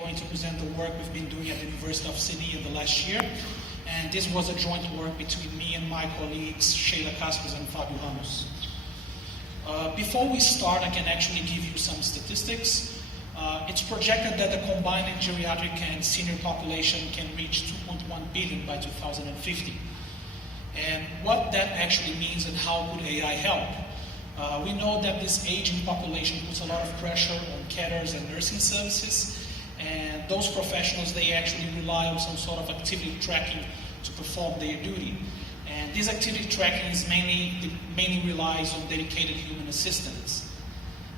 going to present the work we've been doing at the University of Sydney in the last year. And this was a joint work between me and my colleagues, Sheila Caspers and Fabio Ramos. Before we start, I can actually give you some statistics. It's projected that the combined geriatric and senior population can reach 2.1 billion by 2050. And what that actually means and how would AI help? We know that this aging population puts a lot of pressure on carers and nursing services, and those professionals, they actually rely on some sort of activity tracking to perform their duty. And this activity tracking is mainly relies on dedicated human assistants.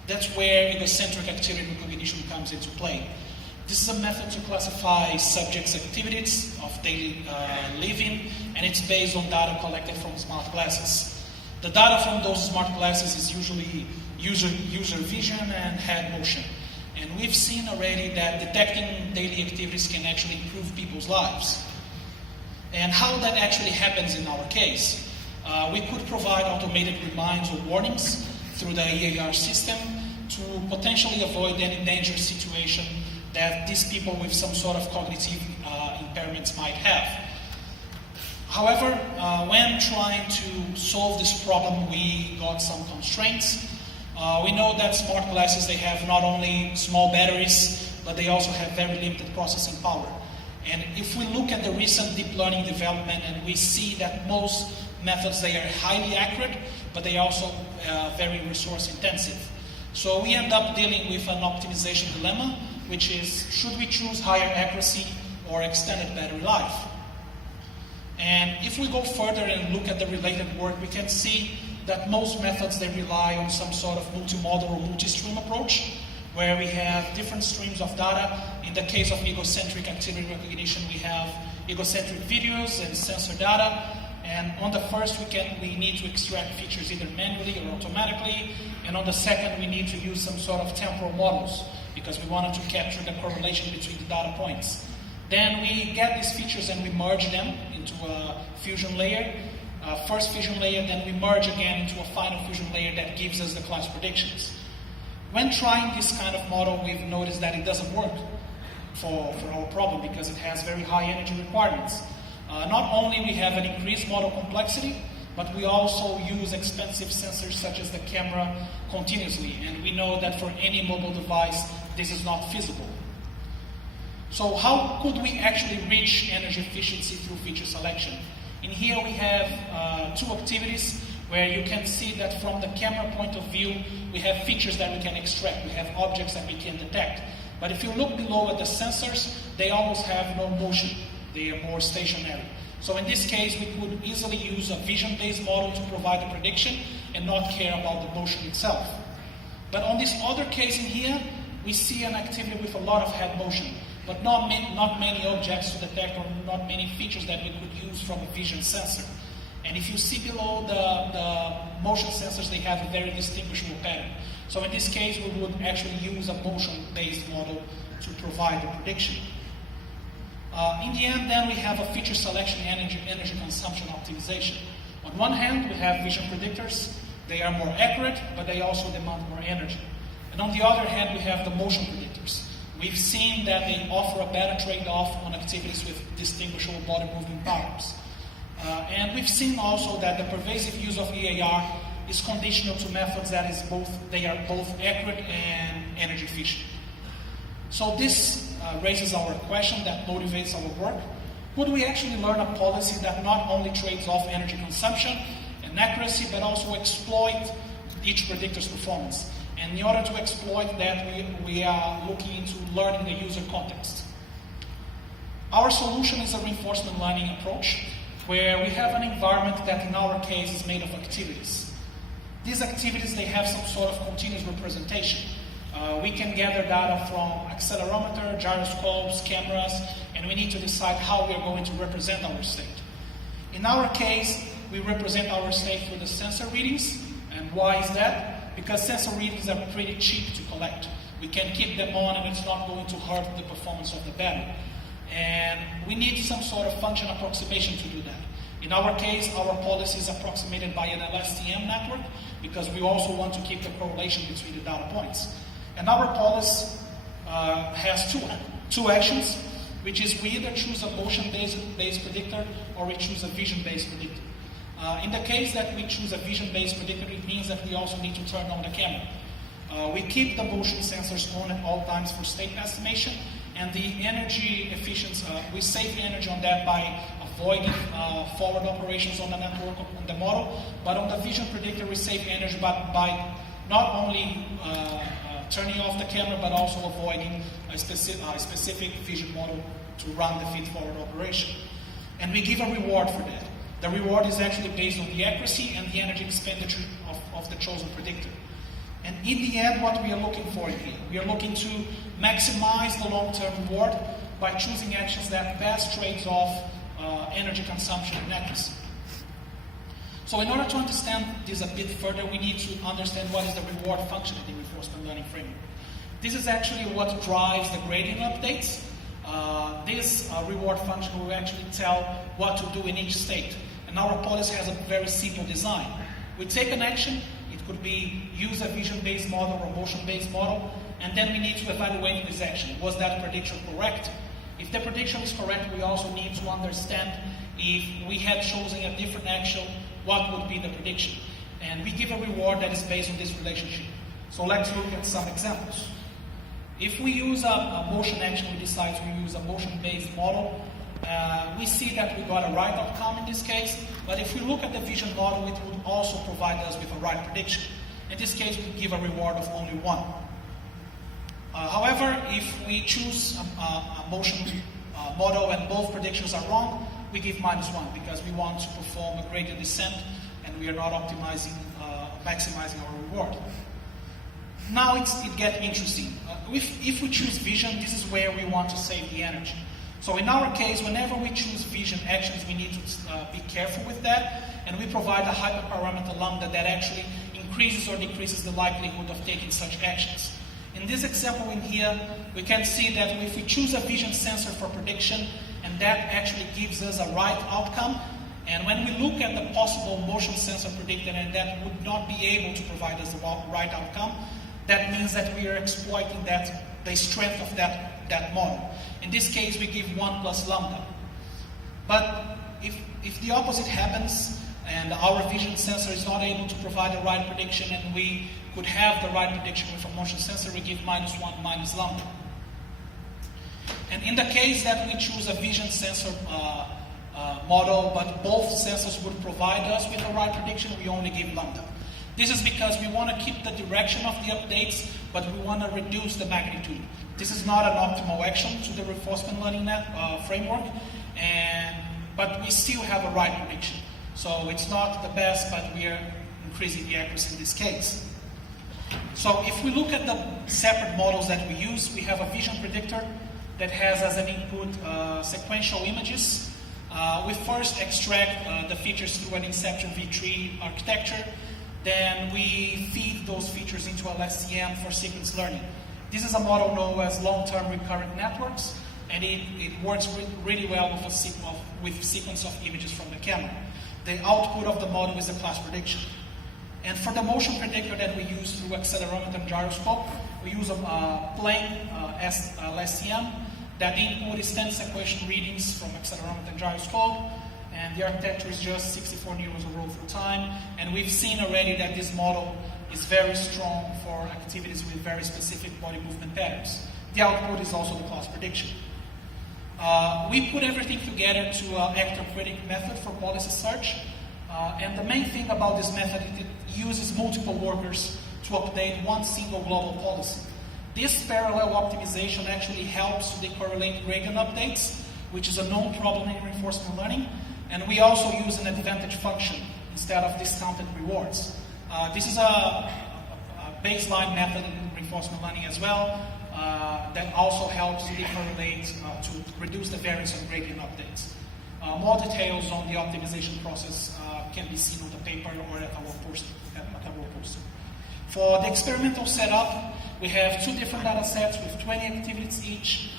That's where egocentric activity recognition comes into play. This is a method to classify subjects' activities of daily living, and it's based on data collected from smart glasses. The data from those smart glasses is usually user vision and head motion. And we've seen already that detecting daily activities can actually improve people's lives. And how that actually happens in our case. We could provide automated reminders or warnings through the EAR system to potentially avoid any dangerous situation that these people with some sort of cognitive impairments might have. However, when trying to solve this problem, we got some constraints. We know that smart glasses, they have not only small batteries, but they also have very limited processing power. And if we look at the recent deep learning development, and we see that most methods, they are highly accurate, but they are also very resource intensive. So we end up dealing with an optimization dilemma, which is, should we choose higher accuracy or extended battery life? And if we go further and look at the related work, we can see that most methods, they rely on some sort of multimodal or multi-stream approach, where we have different streams of data. In the case of egocentric activity recognition, we have egocentric videos and sensor data. And on the first, we need to extract features either manually or automatically. And on the second, we need to use some sort of temporal models because we wanted to capture the correlation between the data points. Then we get these features and we merge them into a fusion layer. First fusion layer, then we merge again into a final fusion layer that gives us the class predictions. When trying this kind of model, we've noticed that it doesn't work for our problem because it has very high energy requirements. Not only we have an increased model complexity, but we also use expensive sensors such as the camera continuously. And we know that for any mobile device, this is not feasible. So how could we actually reach energy efficiency through feature selection? In here we have two activities where you can see that from the camera point of view, we have features that we can extract. We have objects that we can detect. But if you look below at the sensors, they almost have no motion. They are more stationary. So in this case, we could easily use a vision-based model to provide the prediction and not care about the motion itself. But on this other case in here, we see an activity with a lot of head motion, but not many objects to detect or not many features that we could use from a vision sensor. And if you see below the motion sensors, they have a very distinguishable pattern. So in this case, we would actually use a motion-based model to provide the prediction. In the end, then we have a feature selection energy consumption optimization. On one hand, we have vision predictors. They are more accurate, but they also demand more energy. And on the other hand, we have the motion predictors. We've seen that they offer a better trade-off on activities with distinguishable body movement patterns. And we've seen also that the pervasive use of EAR is conditional to methods that they are both accurate and energy efficient. So this raises our question that motivates our work. Could we actually learn a policy that not only trades off energy consumption and accuracy, but also exploit each predictor's performance? And in order to exploit that, we are looking into learning the user context. Our solution is a reinforcement learning approach, where we have an environment that in our case is made of activities. These activities, they have some sort of continuous representation. We can gather data from accelerometer, gyroscopes, cameras, and we need to decide how we are going to represent our state. In our case, we represent our state through the sensor readings. And why is that? Because sensor readings are pretty cheap to collect. We can keep them on and it's not going to hurt the performance of the battery. And we need some sort of function approximation to do that. In our case, our policy is approximated by an LSTM network because we also want to keep the correlation between the data points. And our policy has two actions, which is we either choose a motion-based predictor or we choose a vision-based predictor. In the case that we choose a vision-based predictor, it means that we also need to turn on the camera. We keep the motion sensors on at all times for state estimation, and the energy efficiency, we save the energy on that by avoiding forward operations on the network, on the model, but on the vision predictor we save energy by not only turning off the camera, but also avoiding a specific vision model to run the feed-forward operation. And we give a reward for that. The reward is actually based on the accuracy and the energy expenditure of the chosen predictor. And in the end, what we are looking for here, we are looking to maximize the long-term reward by choosing actions that best trades off energy consumption and accuracy. So in order to understand this a bit further, we need to understand what is the reward function in the reinforcement learning framework. This is actually what drives the gradient updates. This reward function will actually tell what to do in each state. And our policy has a very simple design. We take an action, it could be use a vision-based model or motion-based model, and then we need to evaluate this action. Was that prediction correct? If the prediction is correct, we also need to understand if we had chosen a different action, what would be the prediction? And we give a reward that is based on this relationship. So let's look at some examples. If we use a motion action, we decide to use a motion-based model, we see that we got a right outcome in this case, but if we look at the vision model, it would also provide us with a right prediction. In this case, we give a reward of only 1. However, if we choose a motion model and both predictions are wrong, we give -1 because we want to perform a gradient descent and we are not optimizing, maximizing our reward. Now it gets interesting. If we choose vision, this is where we want to save the energy. So in our case, whenever we choose vision actions, we need to be careful with that, and we provide a hyperparameter lambda that actually increases or decreases the likelihood of taking such actions. In this example in here, we can see that if we choose a vision sensor for prediction, and that actually gives us a right outcome, and when we look at the possible motion sensor predictor and that would not be able to provide us the right outcome, that means that we are exploiting the strength of that model. In this case, we give 1 plus lambda. But if the opposite happens, and our vision sensor is not able to provide the right prediction, and we could have the right prediction with a motion sensor, we give -1 minus lambda. And in the case that we choose a vision sensor model, but both sensors would provide us with the right prediction, we only give lambda. This is because we want to keep the direction of the updates, but we want to reduce the magnitude. This is not an optimal action to the reinforcement learning framework, but we still have a right prediction. So it's not the best, but we are increasing the accuracy in this case. So if we look at the separate models that we use, we have a vision predictor that has as an input sequential images. We first extract the features through an inception V3 architecture. Then we feed those features into LSTM for sequence learning. This is a model known as long-term recurrent networks, and it works really well with sequence of images from the camera. The output of the model is the class prediction. And for the motion predictor that we use through accelerometer and gyroscope, we use a plain LSTM. That input is 10 sequential readings from accelerometer and gyroscope, and the architecture is just 64 neurons of roll through time. And we've seen already that this model is very strong for activities with very specific body movement patterns. The output is also the class prediction. We put everything together to an actor-critic method for policy search. And the main thing about this method is it uses multiple workers to update one single global policy. This parallel optimization actually helps to decorrelate gradient updates, which is a known problem in reinforcement learning. And we also use an advantage function instead of discounted rewards. This is a baseline method in reinforcement learning as well that also helps to decorrelate, to reduce the variance on gradient updates. More details on the optimization process can be seen on the paper or at our poster. For the experimental setup, we have 2 different data sets with 20 activities each.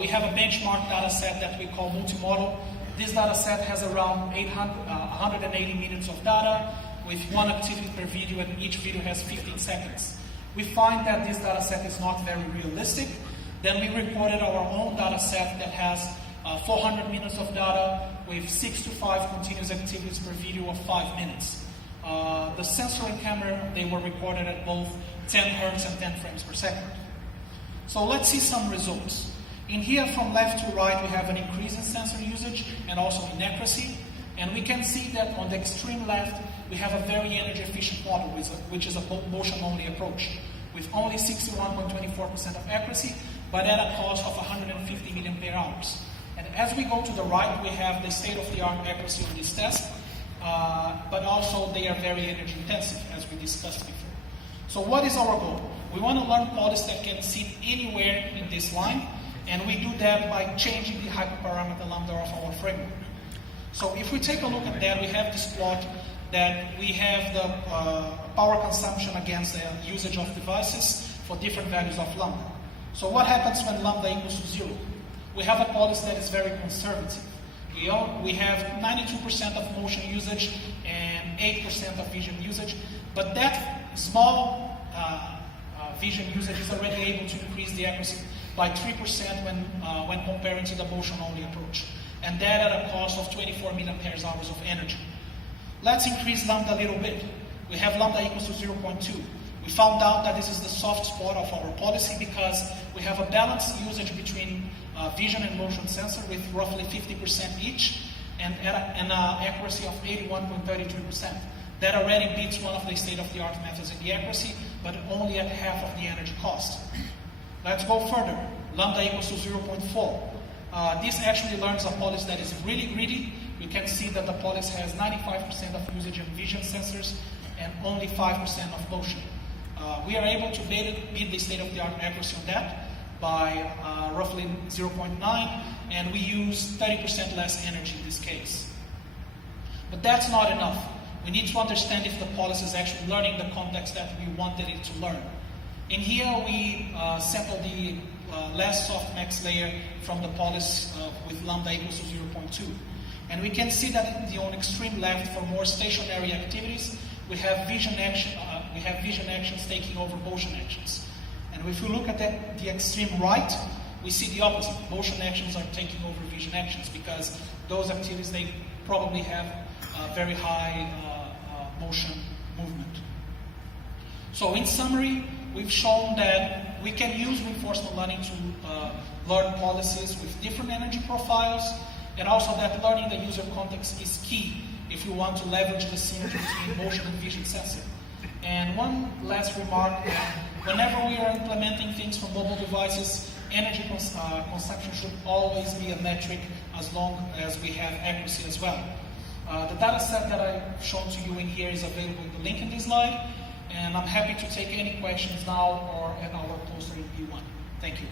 We have a benchmark data set that we call multimodal. This data set has around 180 minutes of data with 1 activity per video, and each video has 15 seconds. We find that this data set is not very realistic Then we recorded our own data set that has 400 minutes of data with 6 to 5 continuous activities per video of 5 minutes. The sensor and camera, they were recorded at both 10 Hertz and 10 frames per second. So let's see some results. In here, from left to right, we have an increase in sensor usage and also in accuracy. And we can see that on the extreme left, we have a very energy efficient model, which is a motion-only approach, with only 61.24% of accuracy, but at a cost of 150 million per hours. And as we go to the right, we have the state-of-the-art accuracy on this test, but also they are very energy intensive, as we discussed before. So what is our goal? We want to learn policies that can sit anywhere in this line, and we do that by changing the hyperparameter lambda of our framework. So if we take a look at that, we have this plot that we have the power consumption against the usage of devices for different values of lambda. So what happens when lambda equals to 0? We have a policy that is very conservative. We have 92% of motion usage and 8% of vision usage, but that small vision usage is already able to increase the accuracy by 3% when comparing to the motion-only approach, and that at a cost of 24 million pairs hours of energy. Let's increase lambda a little bit. We have lambda equals to 0.2. We found out that this is the soft spot of our policy because we have a balanced usage between vision and motion sensor with roughly 50% each and an accuracy of 81.32%. That already beats one of the state-of-the-art methods in the accuracy, but only at half of the energy cost. Let's go further. Lambda equals to 0.4. This actually learns a policy that is really greedy. You can see that the policy has 95% of usage in vision sensors and only 5% of motion. We are able to beat the state-of-the-art accuracy on that by roughly 0.9, and we use 30% less energy in this case. But that's not enough. We need to understand if the policy is actually learning the context that we wanted it to learn. In here, we sample the last softmax layer from the policy with lambda equals to 0.2. And we can see that on the extreme left, for more stationary activities, we have vision actions taking over motion actions. And if we look at the extreme right, we see the opposite. Motion actions are taking over vision actions because those activities, they probably have very high motion movement. So in summary, we've shown that we can use reinforcement learning to learn policies with different energy profiles, and also that learning the user context is key if we want to leverage the synergy between motion and vision sensing. And one last remark, whenever we are implementing things from mobile devices, energy consumption should always be a metric as long as we have accuracy as well. The data set that I've shown to you in here is available in the link in this slide, and I'm happy to take any questions now or at our poster in P1. Thank you.